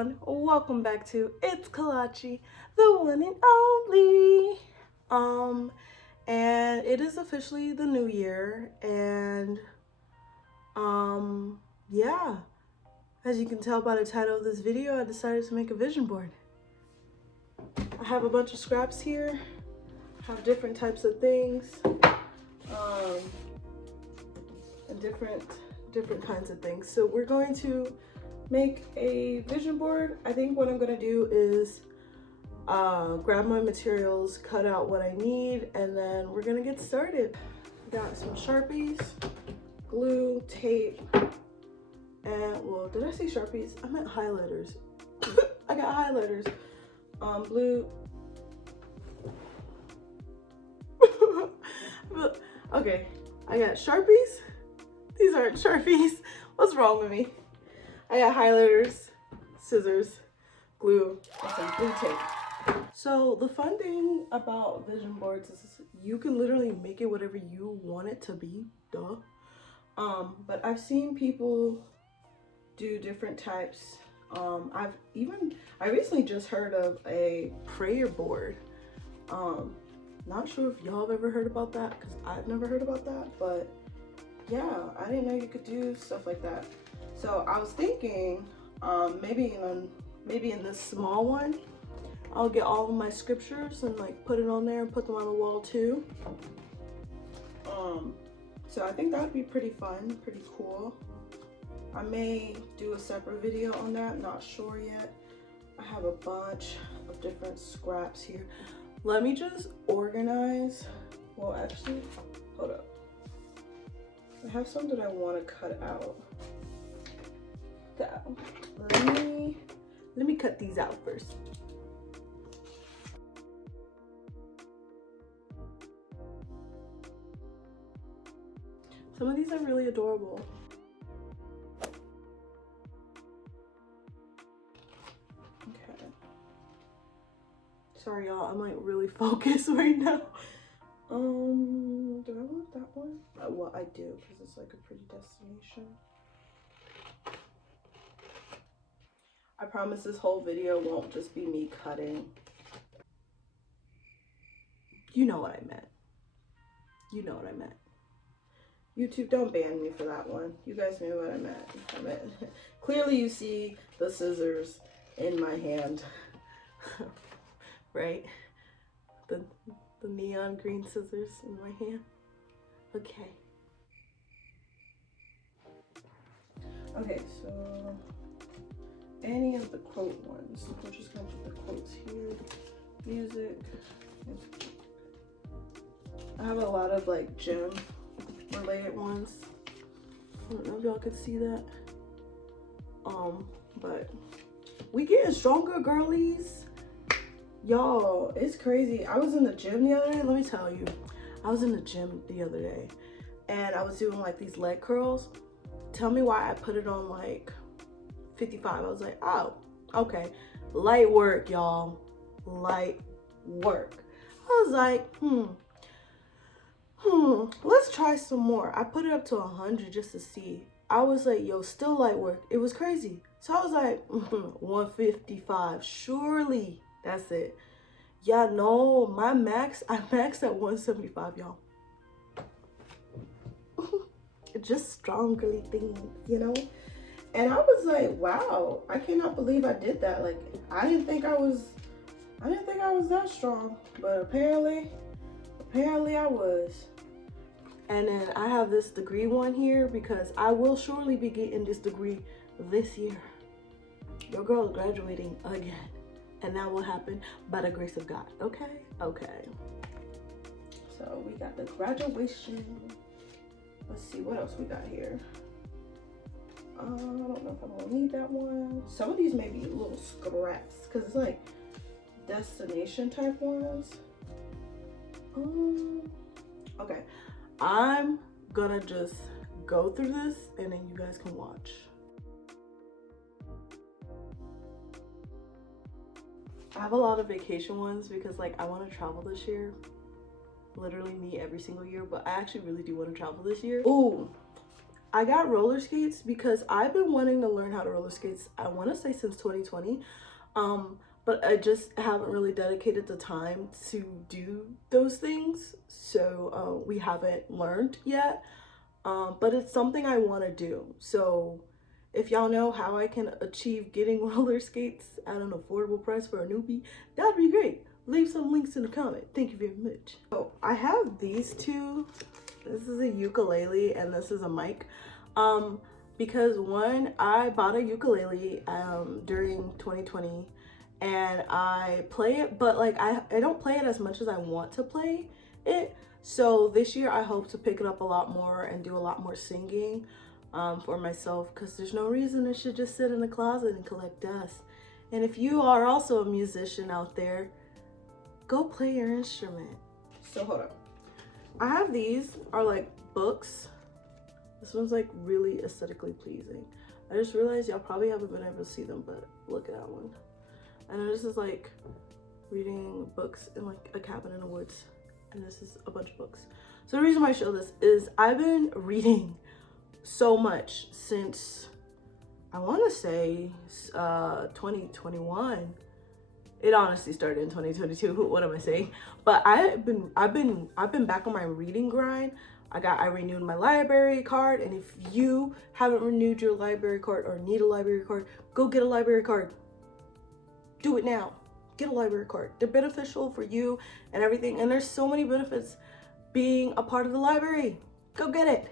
everyone, welcome back to It's Kalachi, the one and only. And it is officially the new year, and yeah, as you can tell by the title of this video, I decided to make a vision board. I have a bunch of scraps here. I have different types of things, and different kinds of things. So we're going to make a vision board. I think what I'm gonna do is grab my materials, cut out what I need, and then we're gonna get started. Got some Sharpies, glue, tape, and well, did I say Sharpies? I meant highlighters. I got highlighters, blue. Okay, I got Sharpies. These aren't Sharpies. What's wrong with me? I got highlighters, scissors, glue, and some glue tape. So the fun thing about vision boards is you can literally make it whatever you want it to be, duh. But I've seen people do different types. I recently just heard of a prayer board. Not sure if y'all have ever heard about that, because I've never heard about that, but yeah, I didn't know you could do stuff like that. So I was thinking, maybe in this small one, I'll get all of my scriptures and like put it on there and put them on the wall too. So I think that would be pretty fun, pretty cool. I may do a separate video on that, not sure yet. I have a bunch of different scraps here. Let me just organize. Well, actually, hold up. I have some that I want to cut out. So let me cut these out first. Some of these are really adorable. Okay. Sorry y'all, I'm like really focused right now. Do I want that one? Well, I do, because it's like a pretty destination. I promise this whole video won't just be me cutting. You know what I meant. You know what I meant. YouTube, don't ban me for that one. You guys knew what I meant. Clearly you see the scissors in my hand. Right? The neon green scissors in my hand. Okay. Okay, so any of the quote ones. We're just going to put the quotes here. Music. I have a lot of like gym related ones. I don't know if y'all could see that. But we getting stronger, girlies. Y'all, it's crazy. I was in the gym the other day. Let me tell you, I was in the gym the other day and I was doing like these leg curls. Tell me why I put it on like 55. I was like, oh, okay. Light work, y'all. Light work. I was like, let's try some more. I put it up to 100 just to see. I was like, yo, still light work. It was crazy. So I was like, 155. Surely that's it. Y'all know my max, I maxed at 175, y'all. Just strong girly things, you know? And I was like, wow, I cannot believe I did that. Like, I didn't think I was that strong, but apparently I was. And then I have this degree one here because I will surely be getting this degree this year. Your girl is graduating again, and that will happen by the grace of God. Okay. So we got the graduation. Let's see what else we got here. I don't know if I'm gonna need that one. Some of these may be little scraps because it's like destination type ones. Okay, I'm gonna just go through this and then you guys can watch. I have a lot of vacation ones because like I want to travel this year. Literally me every single year, but I actually really do want to travel this year. Ooh, I got roller skates because I've been wanting to learn how to roller skates, I want to say since 2020. But I just haven't really dedicated the time to do those things. So we haven't learned yet. But it's something I want to do. So if y'all know how I can achieve getting roller skates at an affordable price for a newbie, that'd be great. Leave some links in the comment. Thank you very much. So I have these two. This is a ukulele and this is a mic. Because one, I bought a ukulele during 2020 and I play it, but like I don't play it as much as I want to play it. So this year I hope to pick it up a lot more and do a lot more singing for myself, because there's no reason it should just sit in the closet and collect dust. And if you are also a musician out there, go play your instrument. So hold up. I have these are like books. This one's like really aesthetically pleasing. I just realized y'all probably haven't been able to see them, but look at that one. And this is like reading books in like a cabin in the woods. And this is a bunch of books. So the reason why I show this is I've been reading so much since, I want to say 2021. It honestly started in 2022. What am I saying? But I've been back on my reading grind. I renewed my library card, and if you haven't renewed your library card or need a library card, go get a library card. Do it now. Get a library card. They're beneficial for you and everything, and there's so many benefits being a part of the library. Go get it.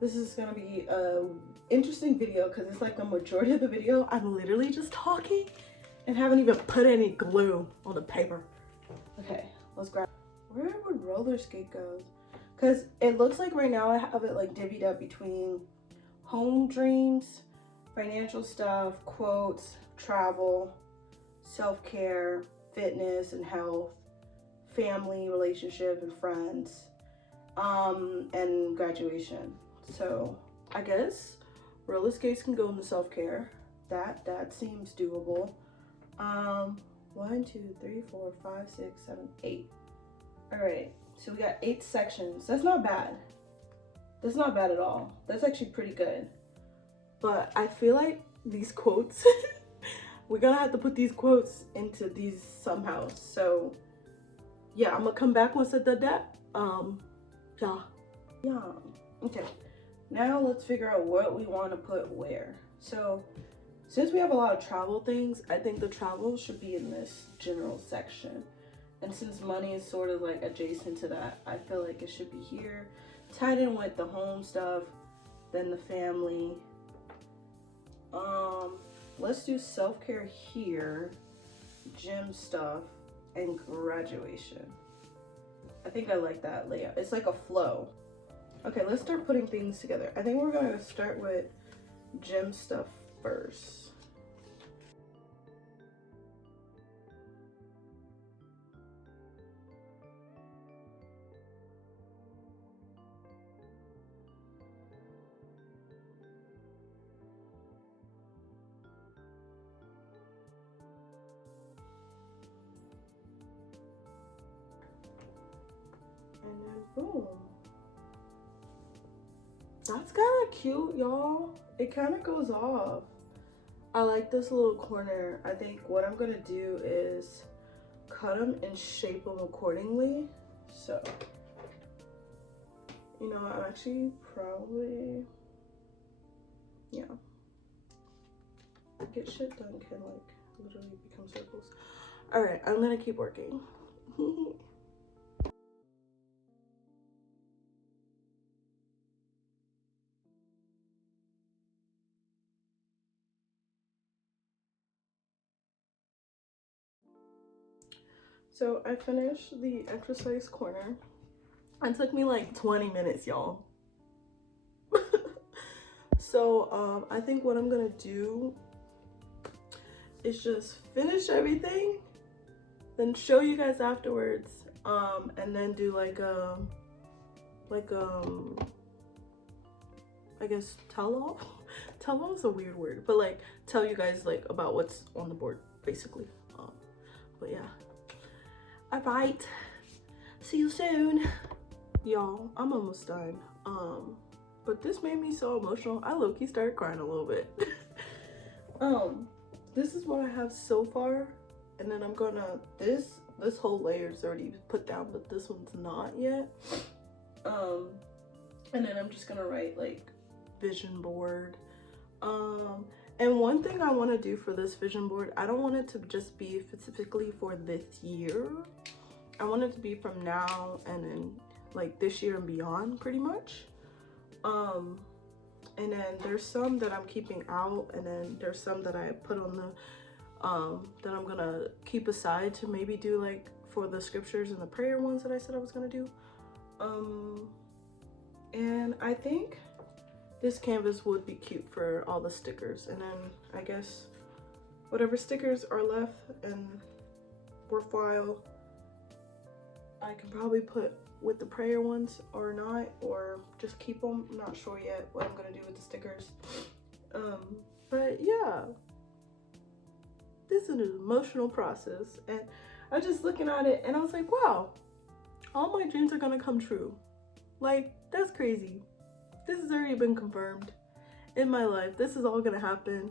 This is gonna be a interesting video because it's like the majority of the video I'm literally just talking and haven't even put any glue on the paper. Okay, let's grab. Where would roller skate go? Because it looks like right now I have it like divvied up between home dreams, financial stuff, quotes, travel, self-care, fitness and health, family, relationship and friends, and graduation. So I guess roller skates can go in the self-care. That seems doable. 1, 2, 3, 4, 5, 6, 7, 8. All right, so we got 8 sections. That's not bad. That's not bad at all. That's actually pretty good. But I feel like these quotes, we're gonna have to put these quotes into these somehow. So yeah, I'm gonna come back once I did that. Yeah. Okay, now let's figure out what we want to put where. So since we have a lot of travel things, I think the travel should be in this general section. And since money is sort of like adjacent to that, I feel like it should be here, tied in with the home stuff, then the family. Let's do self-care here, gym stuff, and graduation. I think I like that layout. It's like a flow. Okay, let's start putting things together. I think we're gonna start with gym stuff first. And then boom. That's kind of cute, y'all. It kind of goes off. I like this little corner. I think what I'm gonna do is cut them and shape them accordingly. So, you know, I'm actually probably, yeah. Get shit done can like literally become circles. All right, I'm gonna keep working. So I finished the exercise corner. It took me like 20 minutes, y'all. So I think what I'm gonna do is just finish everything, then show you guys afterwards, and then do like I guess tell-all. Tell-all is a weird word, but like tell you guys like about what's on the board basically. But yeah. Alright, see you soon. Y'all, I'm almost done. but this made me so emotional. I low-key started crying a little bit. This is what I have so far, and then I'm gonna, this whole layer is already put down, but this one's not yet. And then I'm just gonna write like vision board. And one thing I want to do for this vision board, I don't want it to just be specifically for this year. I want it to be from now and then like this year and beyond, pretty much. And then there's some that I'm keeping out, and then there's some that I put on the that I'm gonna keep aside to maybe do like for the scriptures and the prayer ones that I said I was gonna do. And I think this canvas would be cute for all the stickers, and then I guess whatever stickers are left and worthwhile, I can probably put with the prayer ones or not, or just keep them. I'm not sure yet what I'm gonna do with the stickers. But yeah, this is an emotional process, and I was just looking at it and I was like, wow, all my dreams are gonna come true. Like, that's crazy. This has already been confirmed in my life. This is all gonna happen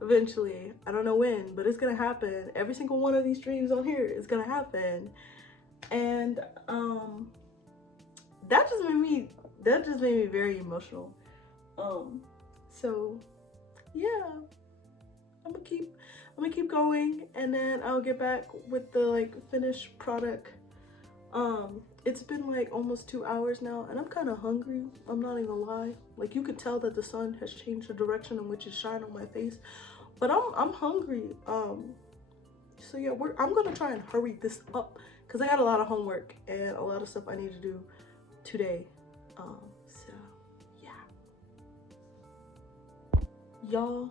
eventually. I don't know when, but it's gonna happen. Every single one of these dreams on here is gonna happen. And that just made me very emotional. So yeah, I'm gonna keep going, and then I'll get back with the like finished product. It's been like almost 2 hours now, and I'm kind of hungry. I'm not even gonna lie. Like, you could tell that the sun has changed the direction in which it shines on my face, but I'm hungry. So yeah, I'm gonna try and hurry this up because I got a lot of homework and a lot of stuff I need to do today. So yeah, y'all,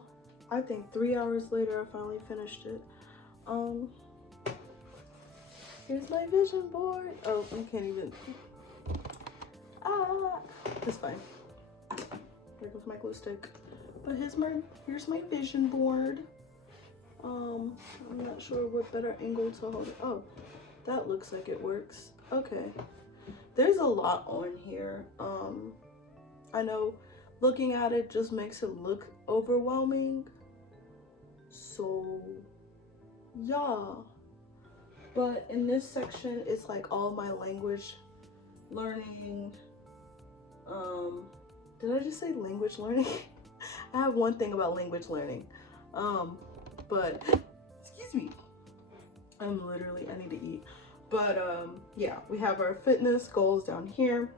I think 3 hours later I finally finished it. Here's my vision board. Oh, I can't even. It's fine. There goes my glue stick. But here's my vision board. I'm not sure what better angle to hold it. Oh, that looks like it works. Okay. There's a lot on here. I know looking at it just makes it look overwhelming. So yeah. But in this section, it's like all my language learning. Did I just say language learning? I have one thing about language learning. But excuse me. I need to eat. But yeah, we have our fitness goals down here,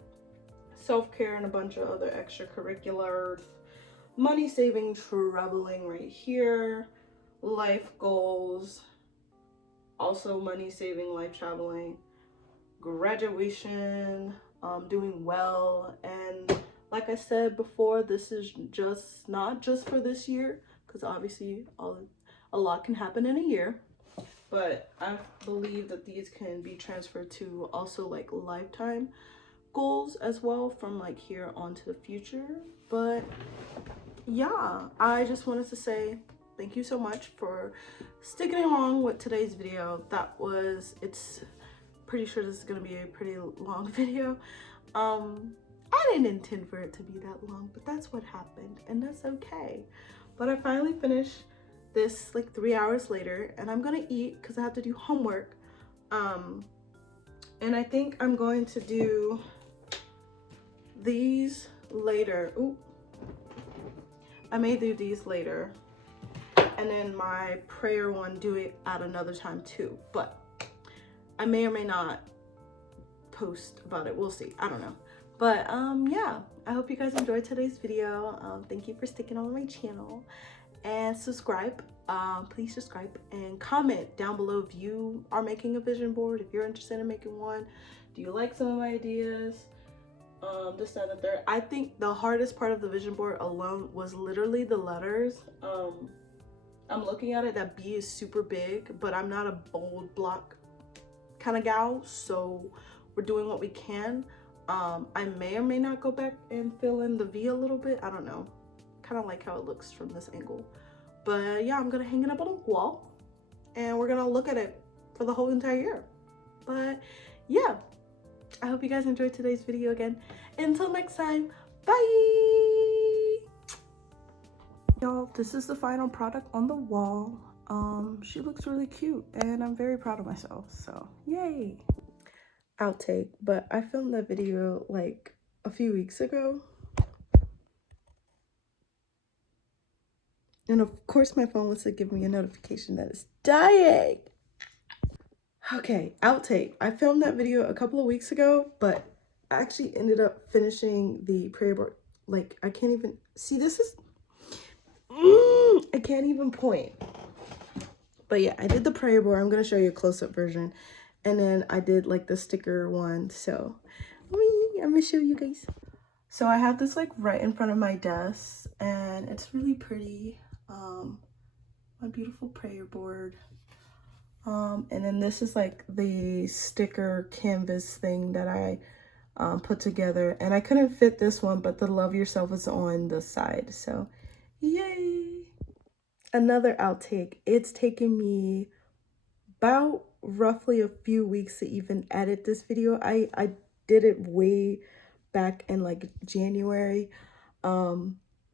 self-care, and a bunch of other extracurriculars, money saving, traveling right here, life goals, also money saving, life traveling, graduation, doing well. And like I said before, this is just not just for this year, because obviously a lot can happen in a year, but I believe that these can be transferred to also like lifetime goals as well, from like here on to the future. But yeah, I just wanted to say thank you so much for sticking along with today's video. It's pretty sure this is gonna be a pretty long video. I didn't intend for it to be that long, but that's what happened, and that's okay. But I finally finished this like 3 hours later, and I'm gonna eat because I have to do homework. And I think I'm going to do these later. Ooh, I may do these later, and then my prayer one do it at another time too, but I may or may not post about it. We'll see. I don't know. But yeah, I hope you guys enjoyed today's video. Thank you for sticking on my channel, and subscribe. Please subscribe and comment down below if you are making a vision board, if you're interested in making one. Do you like some of my ideas? This, that, and the third. I think the hardest part of the vision board alone was literally the letters. I'm looking at it, that B is super big, but I'm not a bold block kind of gal, so we're doing what we can. I may or may not go back and fill in the V a little bit. I don't know. Kind of like how it looks from this angle. But yeah, I'm gonna hang it up on a wall, and we're gonna look at it for the whole entire year. But yeah, I hope you guys enjoyed today's video again. Until next time, Bye! Y'all, this is the final product on the wall. She looks really cute and I'm very proud of myself, so yay! Outtake, but I filmed that video like a few weeks ago. And of course my phone wants to give me a notification that it's dying. Okay, outtake. I filmed that video a couple of weeks ago, but I actually ended up finishing the prayer board. Like, I can't even see, this is I can't even point. But yeah, I did the prayer board. I'm gonna show you a close-up version, and then I did like the sticker one. So I'm gonna show you guys. So I have this like right in front of my desk, and it's really pretty. My beautiful prayer board. And then this is like the sticker canvas thing that I put together, and I couldn't fit this one, but the love yourself is on the side, so yay. Another outtake. It's taken me about roughly a few weeks to even edit this video. I did it way back in like January.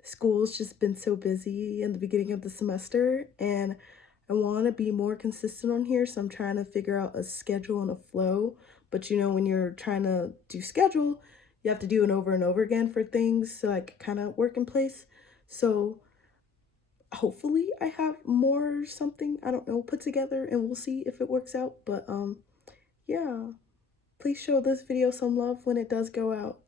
School's just been so busy in the beginning of the semester, and I want to be more consistent on here, so I'm trying to figure out a schedule and a flow. But you know, when you're trying to do schedule, you have to do it over and over again for things so like kind of work in place. So hopefully I have more something, I don't know, put together, and we'll see if it works out. But yeah, please show this video some love when it does go out.